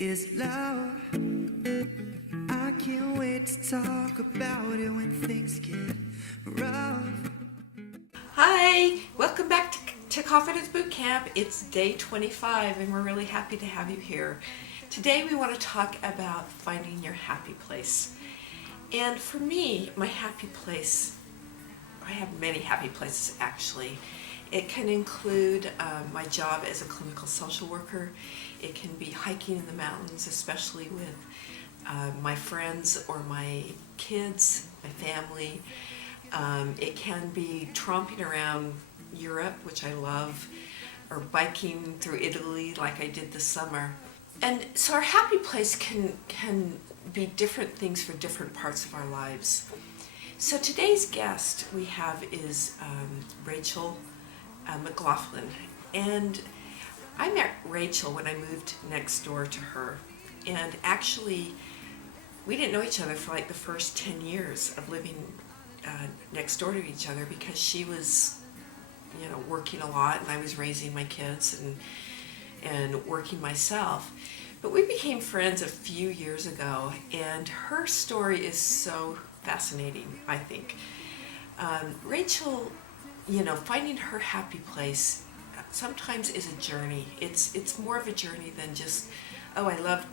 is love. I can't wait to talk about it when things get rough. Hi, welcome back to Confidence Boot Camp. It's day 25 and we're really happy to have you here. Today we want to talk about finding your happy place. And for me, my happy place, I have many happy places actually. It can include my job as a clinical social worker. It can be hiking in the mountains, especially with my friends or my kids, my family. It can be tromping around Europe, which I love, or biking through Italy like I did this summer. And so our happy place can be different things for different parts of our lives. So today's guest we have is Rachel McLaughlin. And I met Rachel when I moved next door to her. And actually, we didn't know each other for like the first 10 years of living next door to each other because she was, working a lot and I was raising my kids and working myself. But we became friends a few years ago, and her story is so fascinating, I think. Rachel, finding her happy place sometimes is a journey. It's more of a journey than just, I love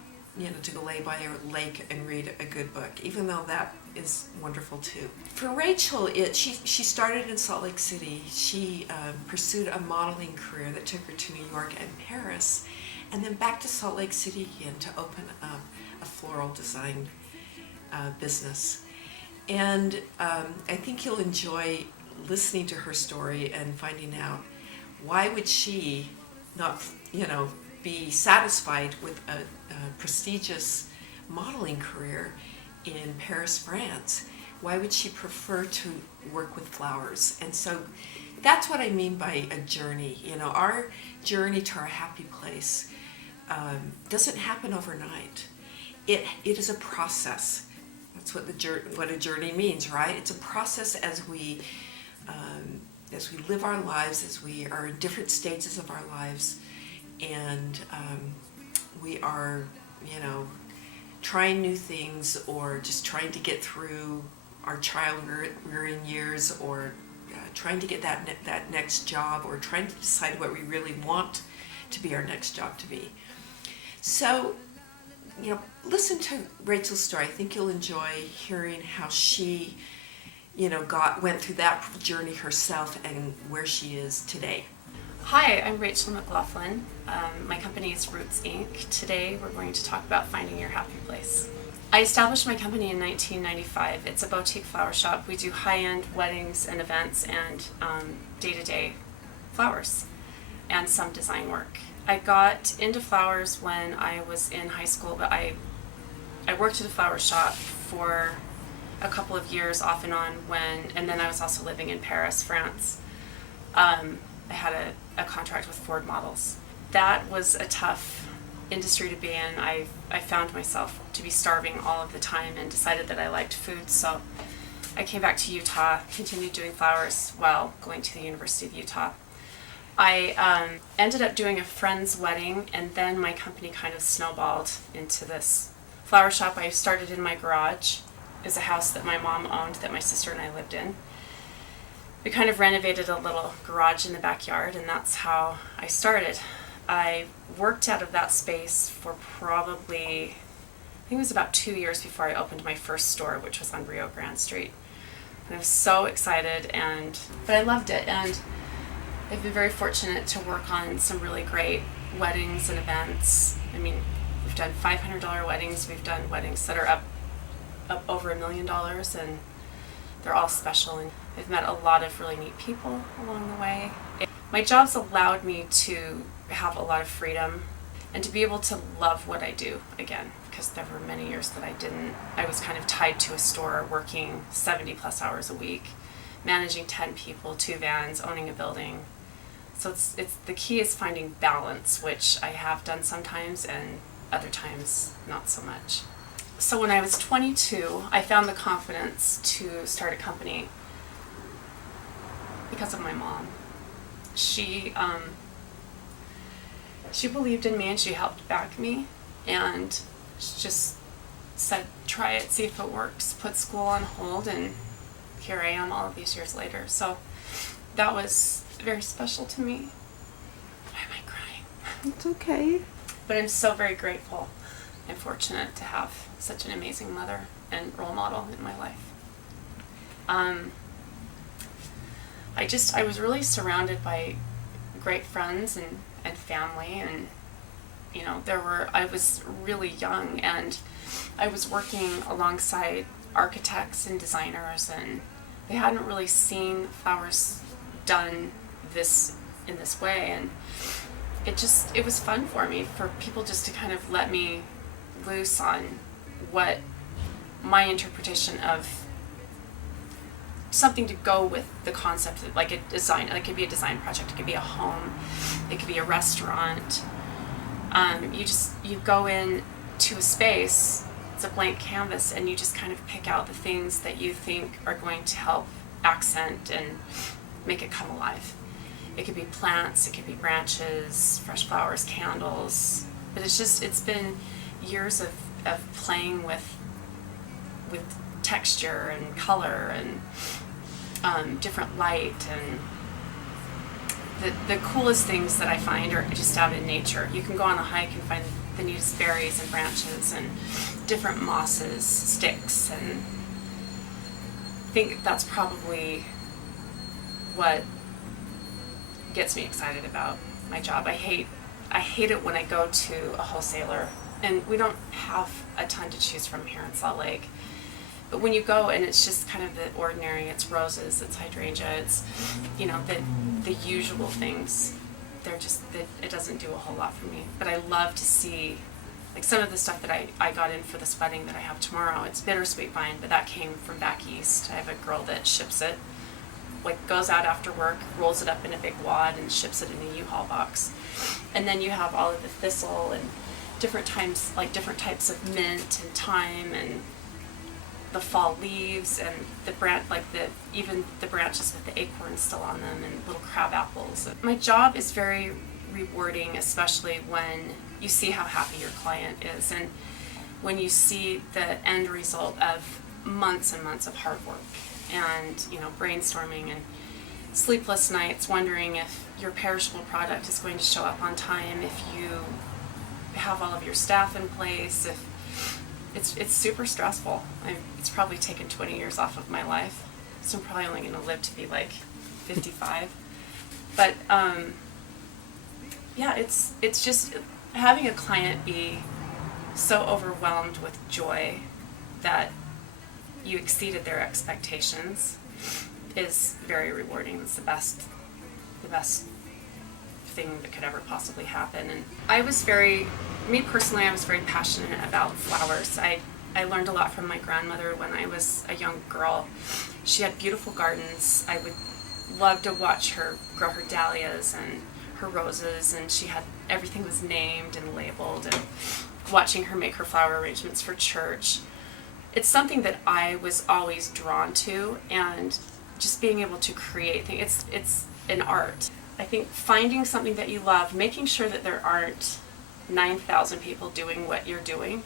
to go lay by a lake and read a good book, even though that is wonderful too. For Rachel, she started in Salt Lake City. She pursued a modeling career that took her to New York and Paris, and then back to Salt Lake City again to open up a floral design business. And I think you'll enjoy listening to her story and finding out why would she not, be satisfied with a prestigious modeling career in Paris, France. Why would she prefer to work with flowers? And so that's what I mean by a journey. Our journey to our happy place doesn't happen overnight. It is a process. That's what a journey means, right? It's a process as we live our lives, as we are in different stages of our lives, and we are, trying new things or just trying to get through our child-rearing years, or trying to get that next job, or trying to decide what we really want to be our next job to be. So, listen to Rachel's story. I think you'll enjoy hearing how she, went through that journey herself and where she is today. Hi, I'm Rachel McLaughlin. My company is Roots Inc. Today we're going to talk about finding your happy place. I established my company in 1995. It's a boutique flower shop. We do high-end weddings and events and day-to-day flowers and some design work. I got into flowers when I was in high school, but I worked at a flower shop for a couple of years off and on and then I was also living in Paris, France. I had a contract with Ford Models. That was a tough industry to be in. I found myself to be starving all of the time and decided that I liked food, so I came back to Utah, continued doing flowers while going to the University of Utah. I ended up doing a friend's wedding, and then my company kind of snowballed into this flower shop. I started in my garage. It was a house that my mom owned that my sister and I lived in. We kind of renovated a little garage in the backyard, and that's how I started. I worked out of that space for probably, I think it was about 2 years before I opened my first store, which was on Rio Grande Street. And I was so excited, but I loved it, and I've been very fortunate to work on some really great weddings and events. I mean, we've done $500 weddings, we've done weddings that are up over $1 million, and they're all special, and I've met a lot of really neat people along the way. My job's allowed me to have a lot of freedom and to be able to love what I do again, because there were many years that I didn't. I was kind of tied to a store, working 70 plus hours a week, managing 10 people, 2 vans, owning a building. So it's the key is finding balance, which I have done sometimes and other times not so much. So when I was 22, I found the confidence to start a company because of my mom. She believed in me and she helped back me, and just said, try it, see if it works, put school on hold, and here I am all of these years later. So that was very special to me. Why am I crying? It's okay. But I'm so very grateful and fortunate to have such an amazing mother and role model in my life. I was really surrounded by great friends and family, and I was really young, and I was working alongside architects and designers, and they hadn't really seen flowers done in this way, and it was fun for me, for people just to kind of let me loose on what my interpretation of something to go with the concept of, like, a design. It could be a design project, it could be a home, it could be a restaurant. You go in to a space, it's a blank canvas, and you just kind of pick out the things that you think are going to help accent and make it come alive. It could be plants, it could be branches, fresh flowers, candles, but it's been years of playing with texture and color and different light, and the coolest things that I find are just out in nature. You can go on a hike and find the neatest berries and branches and different mosses, sticks, and I think that's probably what gets me excited about my job. I hate it when I go to a wholesaler, and we don't have a ton to choose from here in Salt Lake. But when you go and it's just kind of the ordinary, it's roses, it's hydrangea, it's, the usual things, it doesn't do a whole lot for me. But I love to see, like, some of the stuff that I got in for this wedding that I have tomorrow. It's bittersweet vine, but that came from back east. I have a girl that ships it, like, goes out after work, rolls it up in a big wad and ships it in a U-Haul box. And then you have all of the thistle and different types of mint and thyme, and the fall leaves, and even the branches with the acorns still on them, and little crab apples. My job is very rewarding, especially when you see how happy your client is, and when you see the end result of months and months of hard work and brainstorming and sleepless nights wondering if your perishable product is going to show up on time, if you have all of your staff in place. If it's super stressful. It's probably taken 20 years off of my life, so I'm probably only going to live to be like 55. But it's just having a client be so overwhelmed with joy that you exceeded their expectations is very rewarding. It's the best thing that could ever possibly happen. And I was very passionate about flowers. I learned a lot from my grandmother when I was a young girl. She had beautiful gardens. I would love to watch her grow her dahlias and her roses, and everything was named and labeled, and watching her make her flower arrangements for church. It's something that I was always drawn to, and just being able to create things, it's an art. I think finding something that you love, making sure that there aren't 9,000 people doing what you're doing,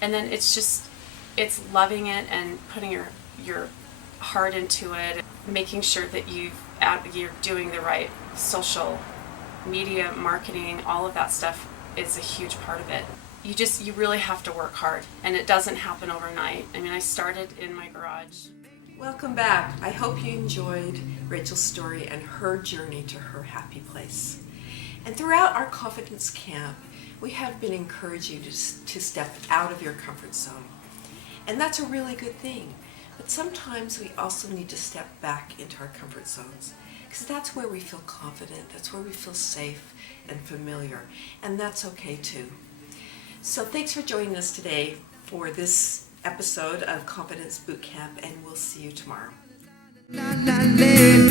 and then it's loving it and putting your heart into it, making sure that you're doing the right social media marketing. All of that stuff is a huge part of it. You really have to work hard, and it doesn't happen overnight. I mean, I started in my garage. Welcome back. I hope you enjoyed Rachel's story and her journey to her happy place. And throughout our Confidence Camp, we have been encouraging you to step out of your comfort zone. And that's a really good thing. But sometimes we also need to step back into our comfort zones, because that's where we feel confident, that's where we feel safe and familiar, and that's okay too. So thanks for joining us today for this episode of Confidence Boot Camp, and we'll see you tomorrow. La, la, la.